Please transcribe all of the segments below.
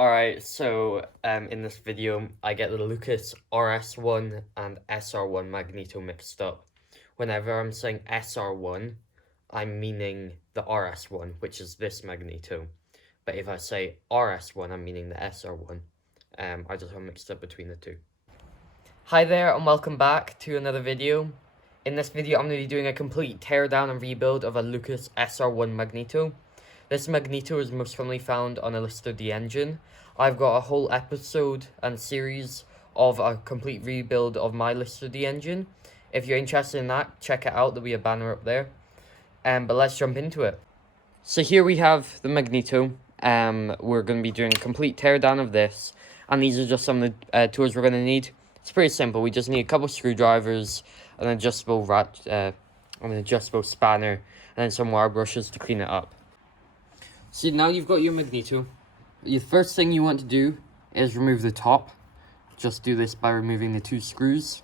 Alright, so in this video, I get the Lucas RS1 and SR1 Magneto mixed up. Whenever I'm saying SR1, I'm meaning the RS1, which is this Magneto. But if I say RS1, I'm meaning the SR1. I just have mixed up between the two. Hi there, and welcome back to another video. In this video, I'm going to be doing a complete teardown and rebuild of a Lucas SR1 Magneto. This Magneto is most commonly found on a list of the engine. I've got a whole episode and series of a complete rebuild of my list of the engine. If you're interested in that, check it out. There'll be a banner up there. But let's jump into it. So here we have the Magneto. We're going to be doing a complete teardown of this. And these are just some of the tools we're going to need. It's pretty simple. We just need a couple screwdrivers, an adjustable spanner, and then some wire brushes to clean it up. So now you've got your Magneto. The first thing you want to do is remove the top. Just do this by removing the two screws.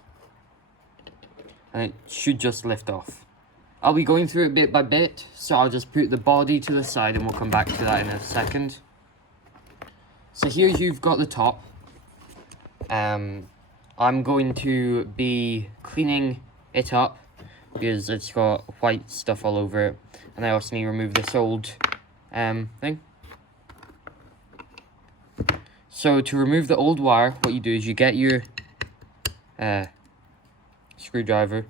And it should just lift off. I'll be going through it bit by bit, so I'll just put the body to the side and we'll come back to that in a second. So here you've got the top. I'm going to be cleaning it up because it's got white stuff all over it. And I also need to remove this old thing. So to remove the old wire, what you do is you get your screwdriver,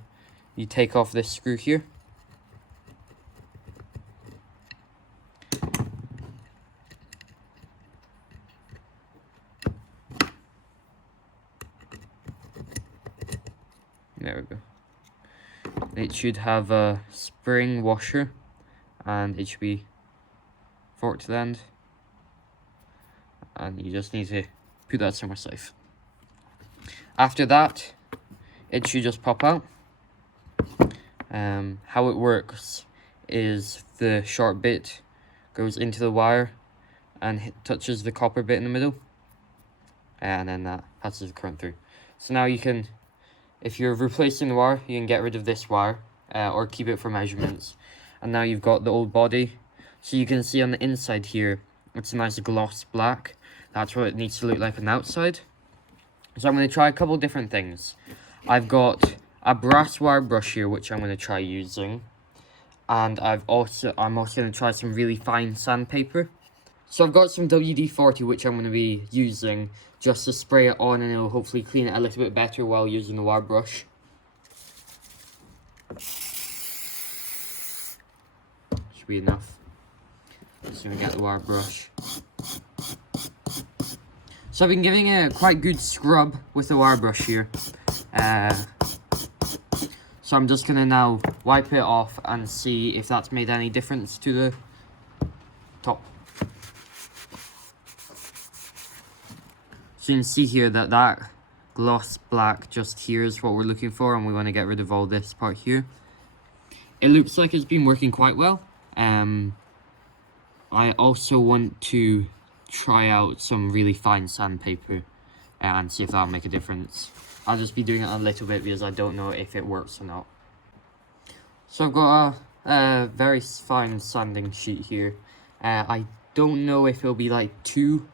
you take off this screw here. There we go. It should have a spring washer and it should be forked to the end. And you just need to put that somewhere safe. After that, it should just pop out. How it works is the short bit goes into the wire and touches the copper bit in the middle. And then that passes the current through. So now you can, if you're replacing the wire, you can get rid of this wire or keep it for measurements. And now you've got the old body. So you can see on the inside here, it's a nice gloss black. That's what it needs to look like on the outside. So I'm going to try a couple different things. I've got a brass wire brush here, which I'm going to try using. And I'm also going to try some really fine sandpaper. So I've got some WD-40, which I'm going to be using just to spray it on, and it'll hopefully clean it a little bit better while using the wire brush. Should be enough. Just going to get the wire brush. So I've been giving it a quite good scrub with the wire brush here. So I'm just going to now wipe it off and see if that's made any difference to the top. So you can see here that that gloss black just here is what we're looking for, and we want to get rid of all this part here. It looks like it's been working quite well. I also want to try out some really fine sandpaper and see if that'll make a difference. I'll just be doing it a little bit because I don't know if it works or not. So I've got a very fine sanding sheet here. I don't know if it'll be like 2.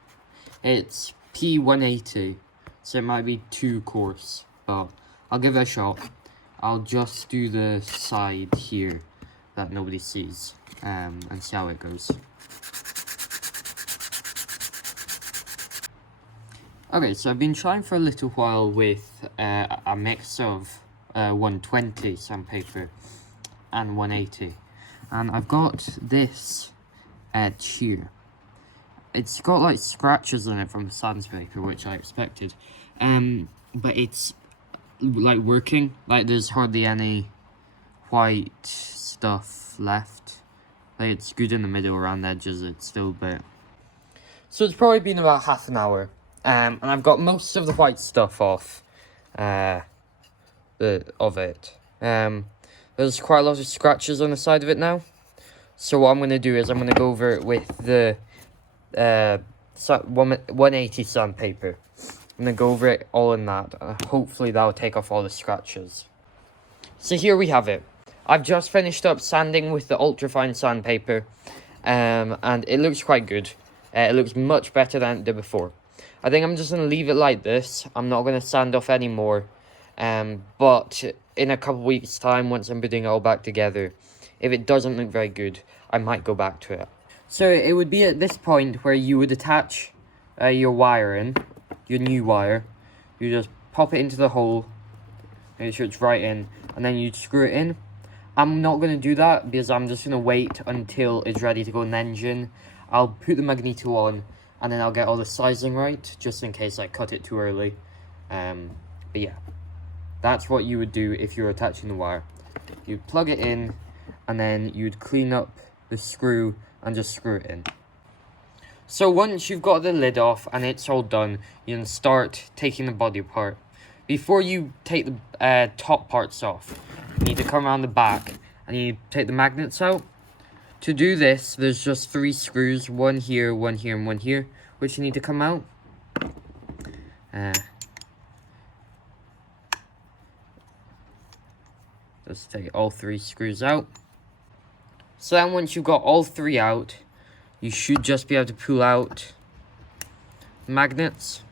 It's P180, so it might be too coarse, but I'll give it a shot. I'll just do the side here that nobody sees and see how it goes. Okay, so I've been trying for a little while with a mix of 120 sandpaper and 180. And I've got this edge here. It's got like scratches on it from the sandpaper, which I expected. But it's like working. Like there's hardly any white stuff left. Like it's good in the middle around the edges, it's still a bit. So it's probably been about half an hour. And I've got most of the white stuff off of it. There's quite a lot of scratches on the side of it now. So what I'm going to do is I'm going to go over it with the 180 sandpaper. I'm going to go over it all in that. Hopefully that will take off all the scratches. So here we have it. I've just finished up sanding with the ultrafine sandpaper. And it looks quite good. It looks much better than it did before. I think I'm just going to leave it like this. I'm not going to sand off anymore. But in a couple weeks time, once I'm putting it all back together, if it doesn't look very good, I might go back to it. So it would be at this point where you would attach your wire in, your new wire. You just pop it into the hole, make sure it's right in, and then you'd screw it in. I'm not going to do that because I'm just going to wait until it's ready to go in the engine. I'll put the Magneto on, and then I'll get all the sizing right, just in case I cut it too early. But yeah, that's what you would do if you're attaching the wire. You'd plug it in, and then you'd clean up the screw and just screw it in. So once you've got the lid off and it's all done, you can start taking the body apart. Before you take the top parts off, you need to come around the back and you take the magnets out. To do this, there's just 3 screws, one here, and one here, which you need to come out. Just take all 3 screws out. So then once you've got all 3 out, you should just be able to pull out magnets.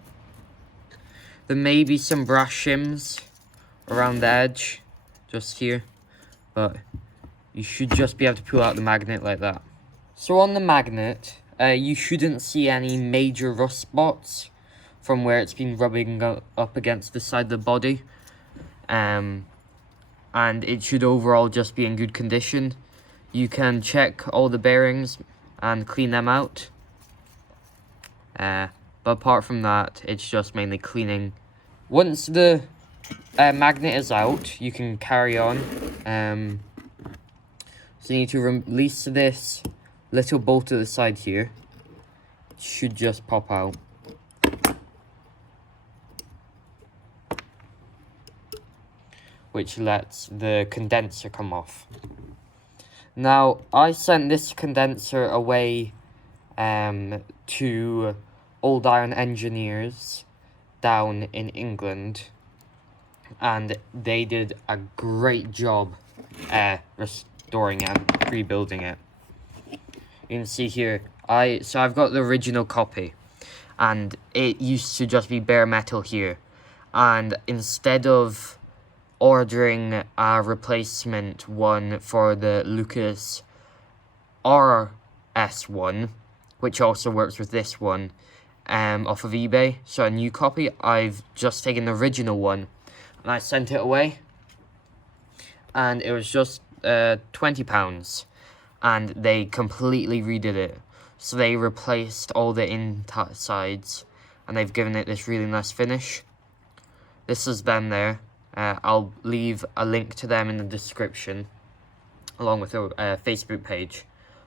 There may be some brass shims around the edge, just here, but you should just be able to pull out the magnet like that. So on the magnet, you shouldn't see any major rust spots from where it's been rubbing up against the side of the body. And it should overall just be in good condition. You can check all the bearings and clean them out. But apart from that, it's just mainly cleaning. Once the magnet is out, you can carry on. So you need to release this little bolt at the side here. It should just pop out. Which lets the condenser come off. Now, I sent this condenser away to Old Iron Engineers down in England, and they did a great job restoring and rebuilding it. You can see here, so I've got the original copy, and it used to just be bare metal here, and instead of ordering a replacement one for the Lucas RS1, which also works with this one, off of eBay, so a new copy, I've just taken the original one and I sent it away, and it was just £20, and they completely redid it. So they replaced all the insides and they've given it this really nice finish. This is them there. I'll leave a link to them in the description, along with a Facebook page.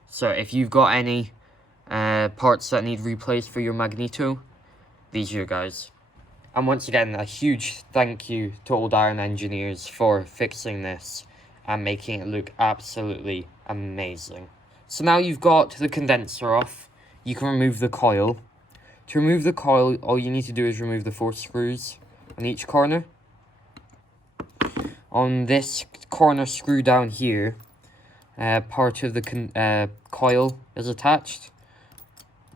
So if you've got any parts that need replaced for your Magneto, these are your guys. And once again, a huge thank you to Old Iron Engineers for fixing this and making it look absolutely amazing. So now you've got the condenser off, you can remove the coil. To remove the coil, all you need to do is remove the 4 screws on each corner. On this corner screw down here, part of the coil is attached.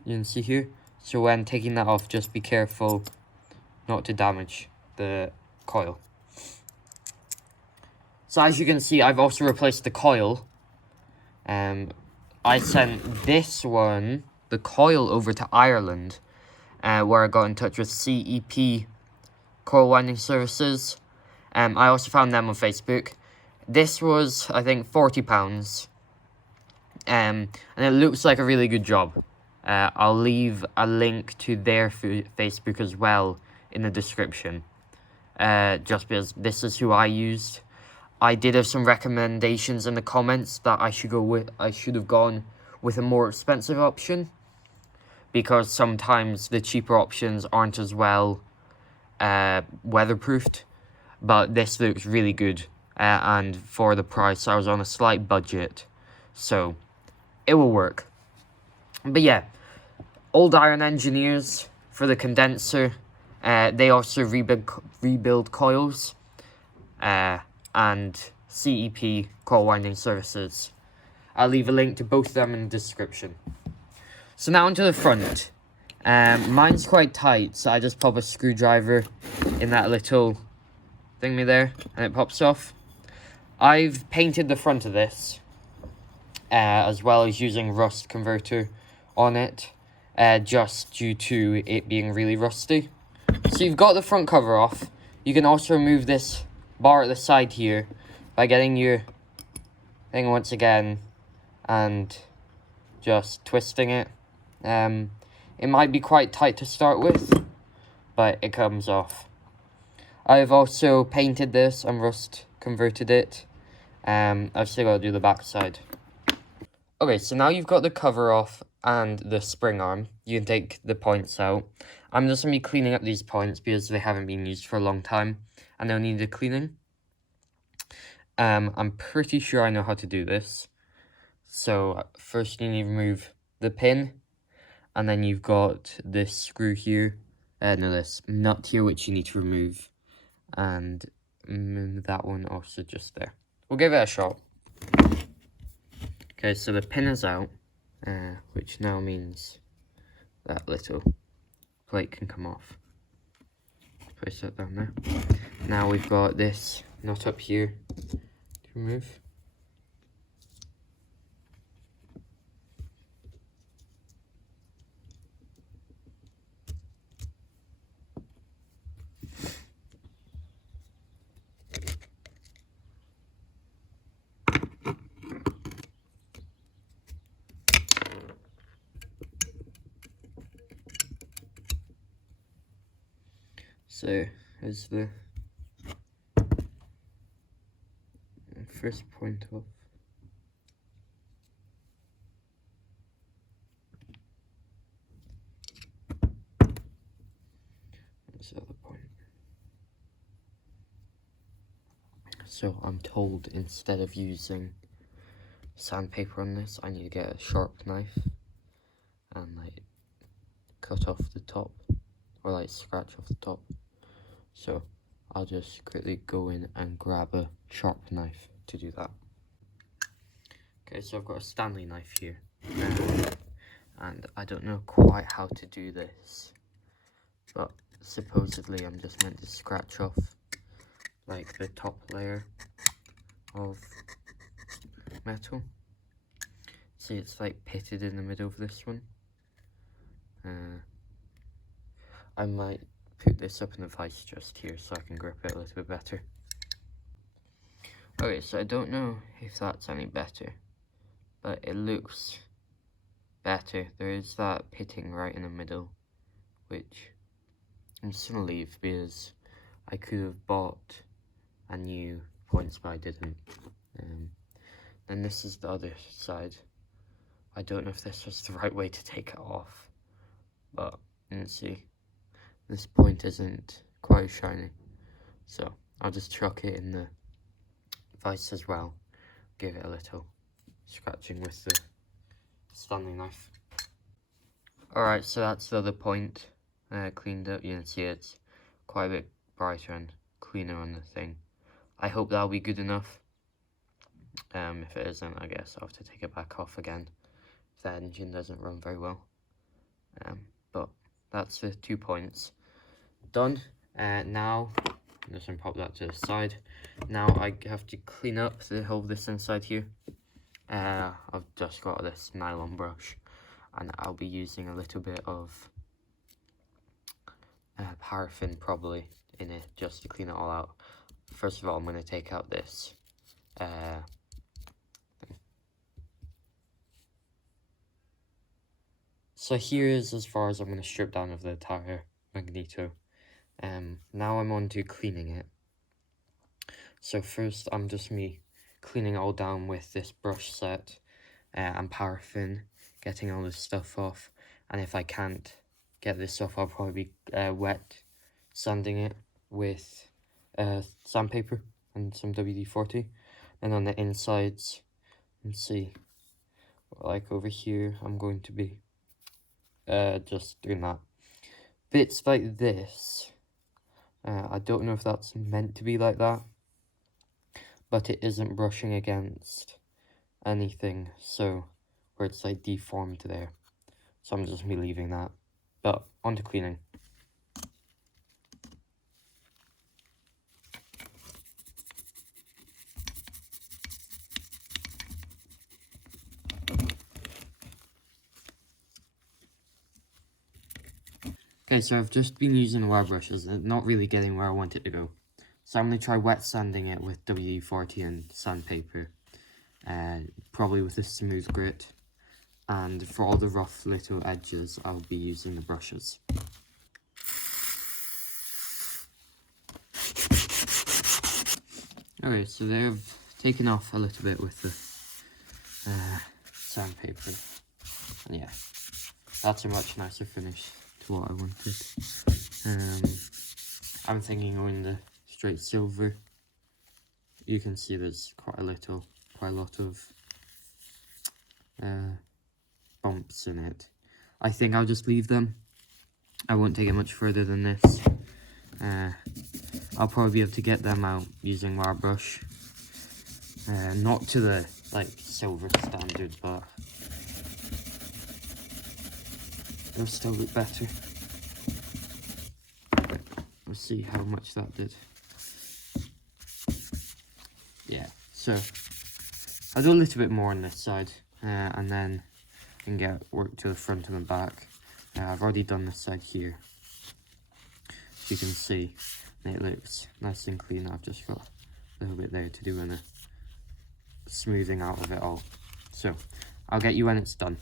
You can see here. So when taking that off, just be careful not to damage the coil. So as you can see, I've also replaced the coil. I sent this one, the coil, over to Ireland, where I got in touch with CEP Coil Winding Services. I also found them on Facebook. This was, I think, £40. And it looks like a really good job. I'll leave a link to their Facebook as well in the description. Just because this is who I used. I did have some recommendations in the comments that I should have gone with a more expensive option, because sometimes the cheaper options aren't as well weatherproofed. But this looks really good, and for the price, I was on a slight budget, so it will work. But yeah, Old Iron Engineers for the condenser. They also rebuild coils, and CEP Coil Winding Services. I'll leave a link to both of them in the description. So now onto the front. Mine's quite tight, so I just pop a screwdriver in that little thingy there, and it pops off. I've painted the front of this, as well as using rust converter on it, just due to it being really rusty. So you've got the front cover off. You can also remove this bar at the side here by getting your thing once again and just twisting it. It might be quite tight to start with, but it comes off. I've also painted this and rust converted it. I've still got to do the back side. Okay, so now you've got the cover off and the spring arm. You can take the points out. I'm just going to be cleaning up these points because they haven't been used for a long time and they'll need a cleaning. I'm pretty sure I know how to do this. So first you need to remove the pin, and then you've got this screw here, this nut here which you need to remove, and that one also just there. We'll give it a shot. Okay, so the pin is out, which now means that little plate can come off. Place that down there. Now we've got this nut up here to remove. So, as the first point off. That's the other point. So, I'm told instead of using sandpaper on this, I need to get a sharp knife and like cut off the top, or like scratch off the top. So I'll just quickly go in and grab a sharp knife to do that. Okay, so I've got a Stanley knife here, and I don't know quite how to do this, but supposedly I'm just meant to scratch off like the top layer of metal. See, it's like pitted in the middle of this one. I might put this up in the vise just here so I can grip it a little bit better. Okay, so I don't know if that's any better, but it looks better. There is that pitting right in the middle, which I'm just gonna leave because I could have bought a new points, but I didn't. Then this is the other side. I don't know if this was the right way to take it off, but let's see. This point isn't quite shiny, so I'll just chuck it in the vise as well. Give it a little scratching with the Stanley knife. Alright, so that's the other point cleaned up. You can see it's quite a bit brighter and cleaner on the thing. I hope that'll be good enough. If it isn't, I guess I'll have to take it back off again if the engine doesn't run very well. But that's the 2 points done. Now I'm just gonna pop that to the side. Now I have to clean up the whole of this inside here. I've just got this nylon brush, and I'll be using a little bit of paraffin probably in it just to clean it all out. First of all, I'm going to take out this thing. So here is as far as I'm going to strip down of the entire Magneto. Now I'm on to cleaning it. So first I'm just cleaning it all down with this brush set and paraffin, getting all this stuff off. And if I can't get this off, I'll probably be wet sanding it with sandpaper and some WD-40. And on the insides, let's see, like over here, I'm going to be just doing that. Bits like this, I don't know if that's meant to be like that, but it isn't brushing against anything, so where it's like deformed there. so I'm just leaving that. But on to cleaning. Okay, so I've just been using the wire brushes and not really getting where I want it to go. So I'm going to try wet sanding it with WD-40 and sandpaper. Probably with a smooth grit. And for all the rough little edges, I'll be using the brushes. Okay, so they've taken off a little bit with the sandpaper. And yeah, that's a much nicer finish to what I wanted. I'm thinking going the straight silver. You can see there's quite a lot of bumps in it. I think I'll just leave them. I won't take it much further than this. I'll probably be able to get them out using wire brush. Not to the silver standard, but it'll still look better. We'll see how much that did. Yeah, so I'll do a little bit more on this side, and then I can get work to the front and the back. I've already done this side here, as you can see, and it looks nice and clean. I've just got a little bit there to do in a smoothing out of it all. So I'll get you when it's done.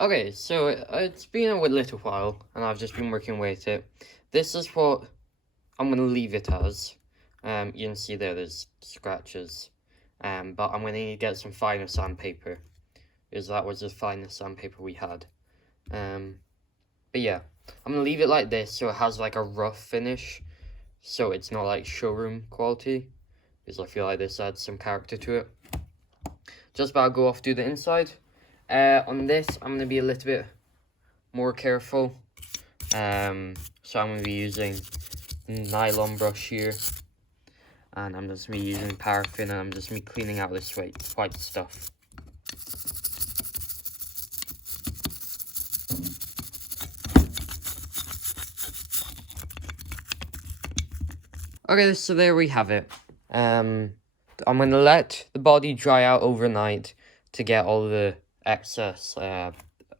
Okay, so it's been a little while, and I've just been working with it. This is what I'm going to leave it as. You can see there's scratches, but I'm going to need to get some finer sandpaper, because that was the finest sandpaper we had. But yeah, I'm going to leave it like this, so it has like a rough finish, so it's not like showroom quality, because I feel like this adds some character to it. Just about to go off do the inside. On this, I'm going to be a little bit more careful. So I'm going to be using nylon brush here. And I'm just going to be using paraffin, and I'm just going to be cleaning out this white stuff. Okay, so there we have it. I'm going to let the body dry out overnight to get all the excess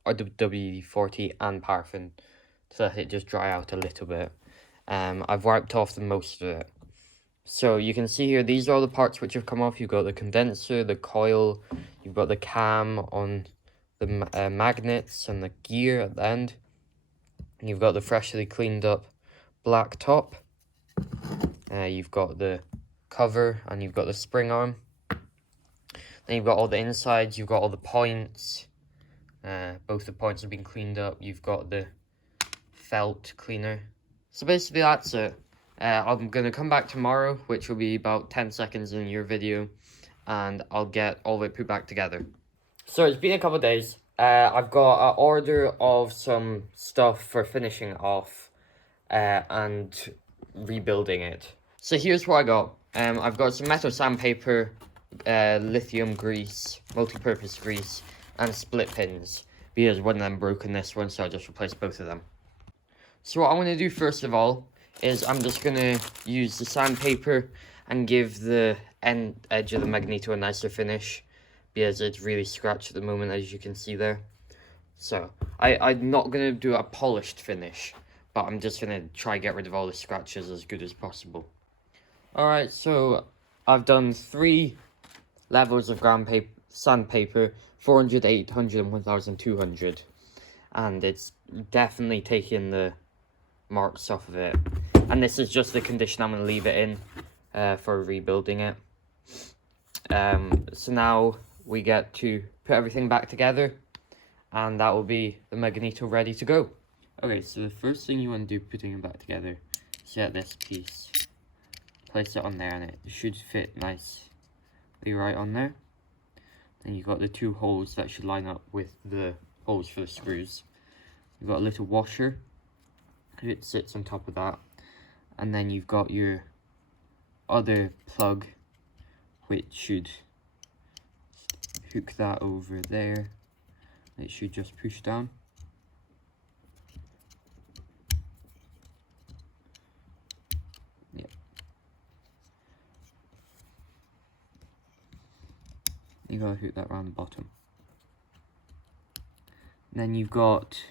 WD-40 and paraffin, to let it just dry out a little bit. I've wiped off the most of it. So you can see here, these are all the parts which have come off. You've got the condenser, the coil, you've got the cam on the magnets and the gear at the end. And you've got the freshly cleaned up black top. You've got the cover, and you've got the spring arm. Then you've got all the insides, you've got all the points. Both the points have been cleaned up. You've got the felt cleaner. So basically that's it. I'm going to come back tomorrow, which will be about 10 seconds in your video, and I'll get all of it put back together. So it's been a couple of days. I've got an order of some stuff for finishing off and rebuilding it. So here's what I got. I've got some metal sandpaper, lithium grease, multi-purpose grease, and split pins, because one of them broke in this one, so I just replaced both of them. So what I'm going to do first of all is I'm just going to use the sandpaper and give the edge of the Magneto a nicer finish, because it's really scratched at the moment, as you can see there. So I'm not going to do a polished finish, but I'm just going to try get rid of all the scratches as good as possible. Alright, so I've done 3 levels of sandpaper, 400, 800, and 1200. And it's definitely taking the marks off of it. And this is just the condition I'm going to leave it in for rebuilding it. So now we get to put everything back together, and that will be the Magneto ready to go. Okay, so the first thing you want to do putting it back together is get this piece. Place it on there, and it should fit nicely right on there. Then you've got the 2 holes that should line up with the holes for the screws. You've got a little washer. It sits on top of that. And then you've got your other plug, which should hook that over there. It should just push down. You gotta hook that around the bottom. And then you've got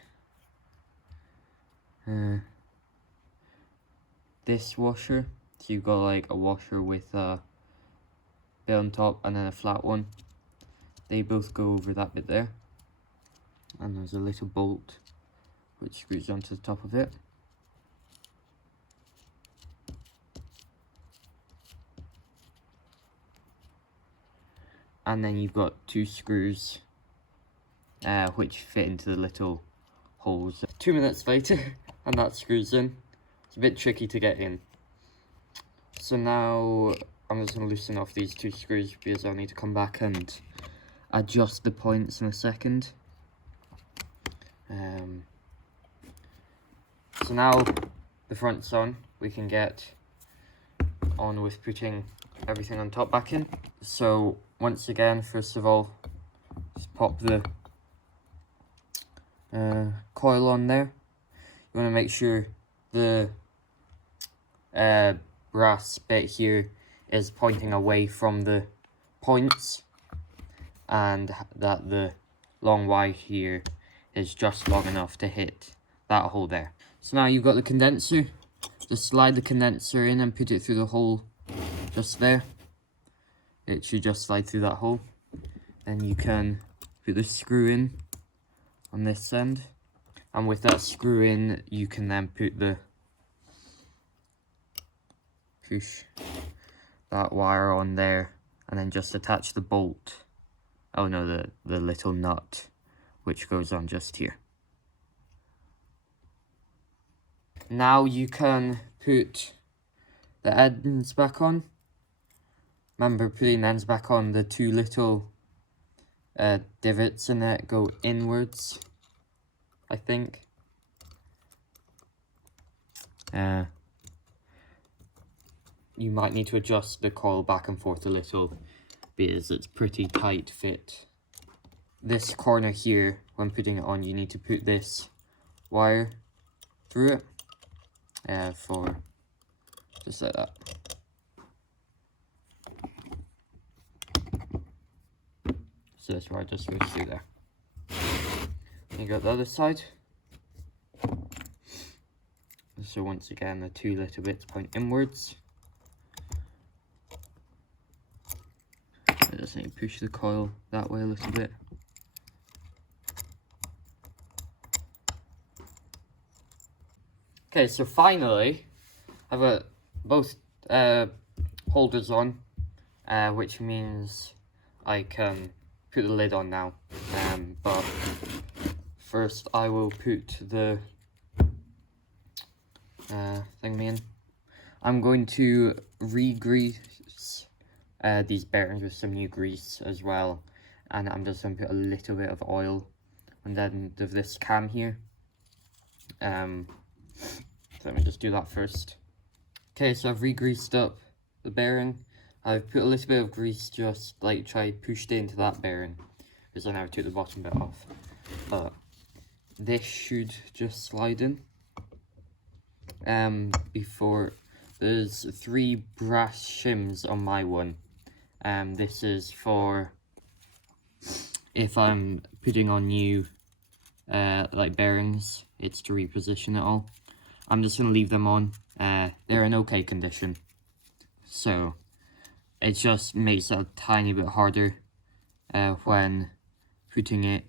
this washer. So you've got like a washer with a bit on top and then a flat one. They both go over that bit there. And there's a little bolt which screws onto the top of it. And then you've got two screws which fit into the little holes. 2 minutes later, and that screws in. It's a bit tricky to get in. So now I'm just going to loosen off these two screws because I'll need to come back and adjust the points in a second. So now the front's on, we can get on with putting everything on top back in. So once again, first of all, just pop the coil on there. You want to make sure the brass bit here is pointing away from the points, and that the long wire here is just long enough to hit that hole there. So now you've got the condenser. Just slide the condenser in and put it through the hole just there. It should just slide through that hole. Then you can put the screw in on this end, and with that screw in you can then put the push that wire on there, and then just attach the bolt, oh no, the little nut which goes on just here. Now you can put the ends back on. Remember, putting the ends back on, the two little divots in it go inwards, I think. You might need to adjust the coil back and forth a little because it's pretty tight fit. This corner here, when putting it on, you need to put this wire through it for just like that. So this wire just goes through there. You got the other side. So once again, the two little bits point inwards. I just need to push the coil that way a little bit. Okay, so finally, I've got both holders on, which means I can put the lid on now. But first I will put the thing in. I'm going to re-grease these bearings with some new grease as well, and I'm just going to put a little bit of oil on the end of this cam here. So let me just do that first. Okay, so I've re-greased up the bearing. I've put a little bit of grease, just like pushed it into that bearing, because I never took the bottom bit off. But this should just slide in. Before, there's 3 brass shims on my one. This is for if I'm putting on new like bearings, it's to reposition it all. I'm just gonna leave them on. They're in okay condition, so it just makes it a tiny bit harder when putting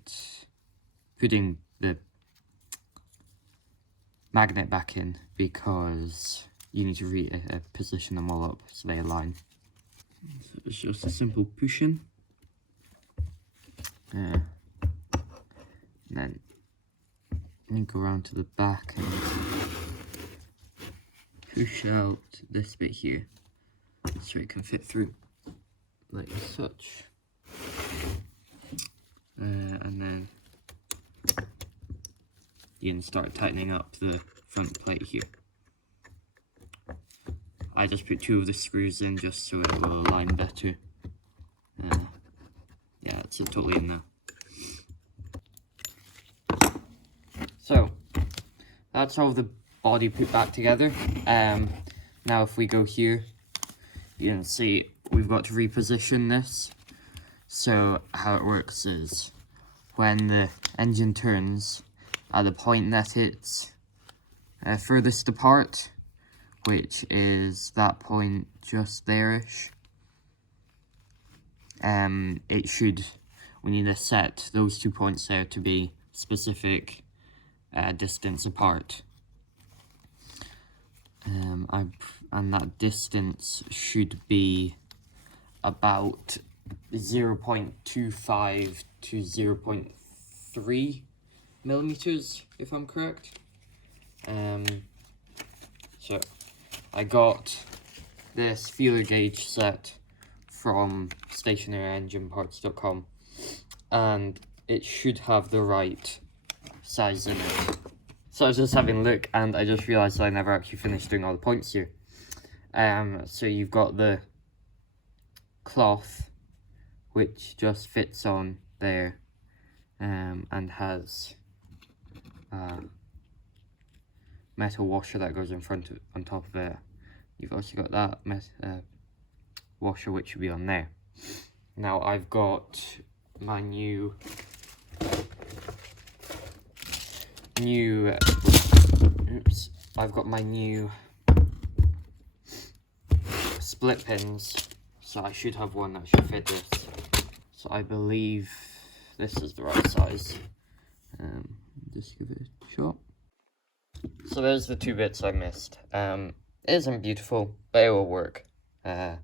the magnet back in, because you need to reposition them all up so they align. So it's just a simple pushing. And then you go around to the back and push out this bit here so it can fit through like such. And then you can start tightening up the front plate here. I just put 2 of the screws in just so it will align better. Yeah, it's totally in there. So, that's all the body put back together. Now if we go here, you can see we've got to reposition this. So how it works is when the engine turns at the point that it's furthest apart, which is that point just there-ish, we need to set those 2 points there to be specific distance apart. And that distance should be about 0.25 to 0.3 millimeters, if I'm correct. So I got this feeler gauge set from stationaryengineparts.com, and it should have the right size in it. So I was just having a look, and I just realised I never actually finished doing all the points here. So you've got the cloth, which just fits on there, and has a metal washer that goes on top of it. You've also got that washer, which should be on there. Now I've got my new split pins, so I should have one that should fit this. So I believe this is the right size. Just give it a shot. So there's the 2 bits I missed. It isn't beautiful, but it will work. The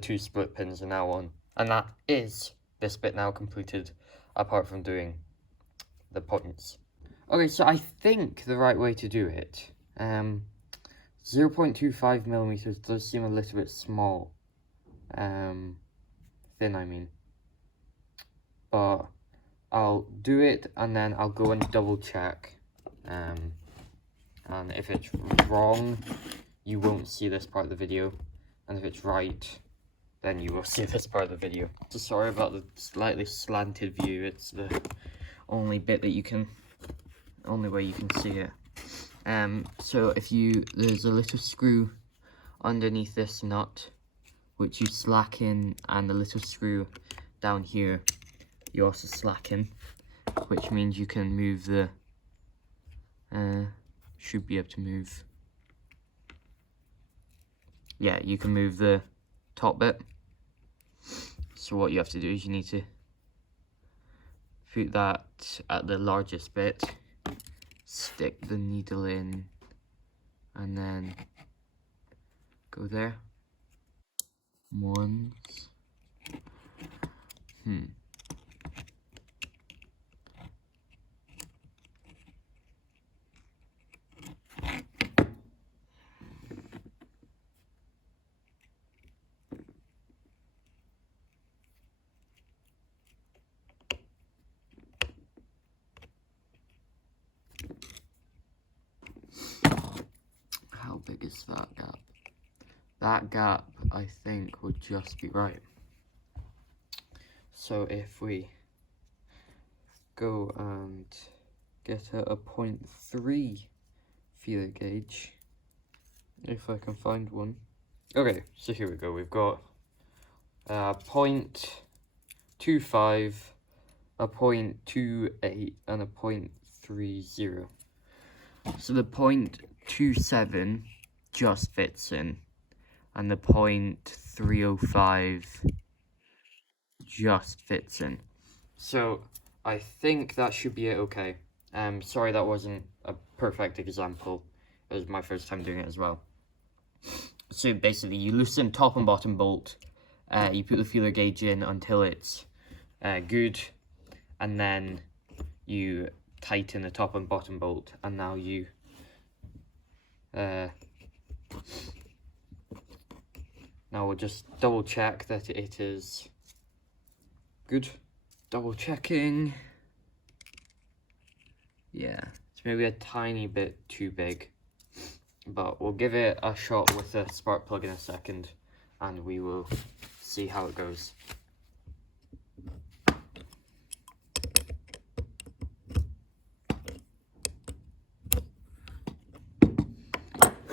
2 split pins are now on, and that is this bit now completed, apart from doing the points. Okay, so I think the right way to do it, 0.25 millimeters does seem a little bit small, thin I mean, but I'll do it and then I'll go and double check, and if it's wrong, you won't see this part of the video, and if it's right, then you will see this part of the video. So sorry about the slightly slanted view, it's the only bit that only way you can see it. So there's a little screw underneath this nut, which you slacken, and the little screw down here, you also slacken, which means you can move the, should be able to move, yeah, you can move the top bit. So what you have to do is you need to put that at the largest bit, stick the needle in, and then go there once. How big is that gap? That gap, I think, would just be right. So if we go and get a 0.3 feeler gauge, if I can find one. Okay, so here we go. We've got 0.25, a 0.28, and a 0.30. So the 0.27 just fits in, and the 0.305 just fits in. So I think that should be it. Okay. Sorry that wasn't a perfect example. It was my first time doing it as well. So basically you loosen top and bottom bolt, you put the feeler gauge in until it's good, and then you tighten the top and bottom bolt, and now you now we'll just double check that it is good. Double checking. Yeah, it's maybe a tiny bit too big, but we'll give it a shot with a spark plug in a second, and we will see how it goes.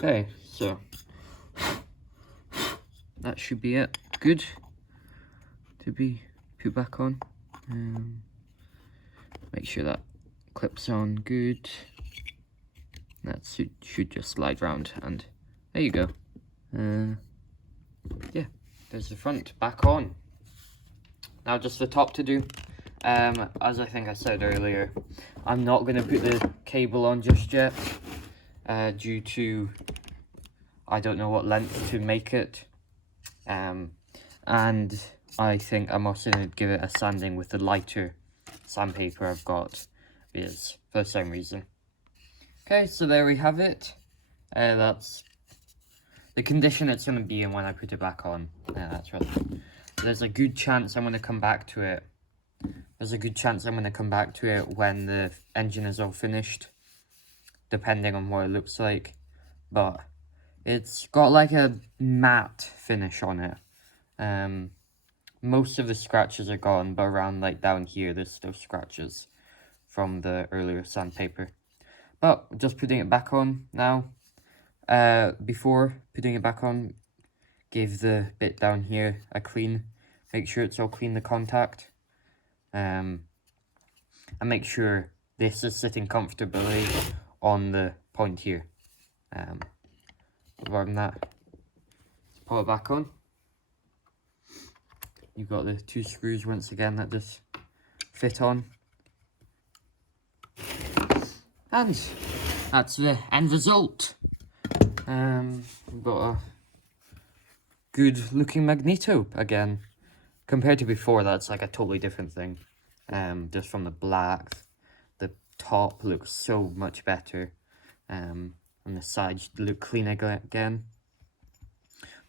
Okay, so that should be it. Good to be put back on. Make sure that clips on good. That should just slide round, and there you go. Yeah, there's the front back on. Now just the top to do. As I think I said earlier, I'm not going to put the cable on just yet, due to I don't know what length to make it. And I think I'm also going to give it a sanding with the lighter sandpaper I've got, because for some reason. Okay, so there we have it. That's the condition it's going to be in when I put it back on. That's right. There's a good chance I'm going to come back to it. There's a good chance I'm going to come back to it when the engine is all finished, depending on what it looks like. But it's got like a matte finish on it. Most of the scratches are gone, but around like down here, there's still scratches from the earlier sandpaper. But just putting it back on now. Before putting it back on, give the bit down here a clean. Make sure it's all clean, the contact. And make sure this is sitting comfortably on the point here. Apart from that, put it back on. You've got the 2 screws once again that just fit on. And that's the end result. We've got a good looking Magneto again. Compared to before, that's like a totally different thing. Just from the black, the top looks so much better. And the sides look cleaner again.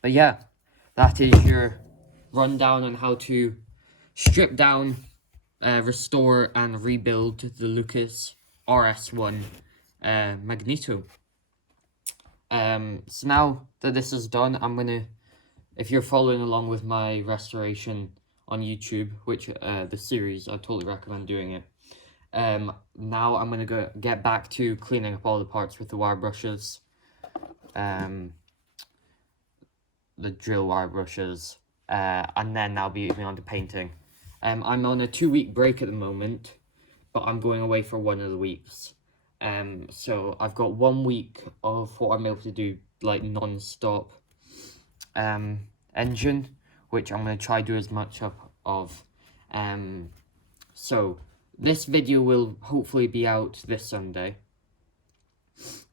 But yeah, that is your rundown on how to strip down, restore and rebuild the Lucas RS1 Magneto. So now that this is done, I'm gonna, if you're following along with my restoration on YouTube, which the series, I totally recommend doing it. Now I'm gonna get back to cleaning up all the parts with the wire brushes, the drill wire brushes, and then I'll be moving on to painting. I'm on a 2-week break at the moment, but I'm going away for one of the weeks. So I've got 1 week of what I'm able to do, like non-stop engine, which I'm going to try do as much of. So this video will hopefully be out this Sunday,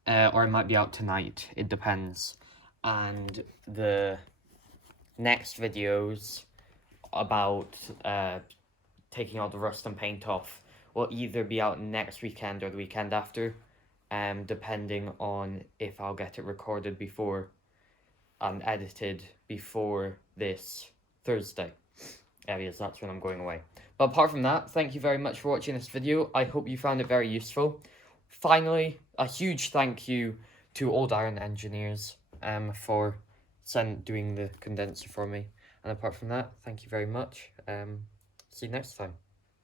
or it might be out tonight, it depends. And the next videos about taking all the rust and paint off will either be out next weekend or the weekend after, depending on if I'll get it recorded before and edited before this Thursday, because that's when I'm going away. But apart from that, thank you very much for watching this video. I hope you found it very useful. Finally, a huge thank you to Old Iron Engineers for doing the condenser for me. And apart from that, thank you very much. See you next time.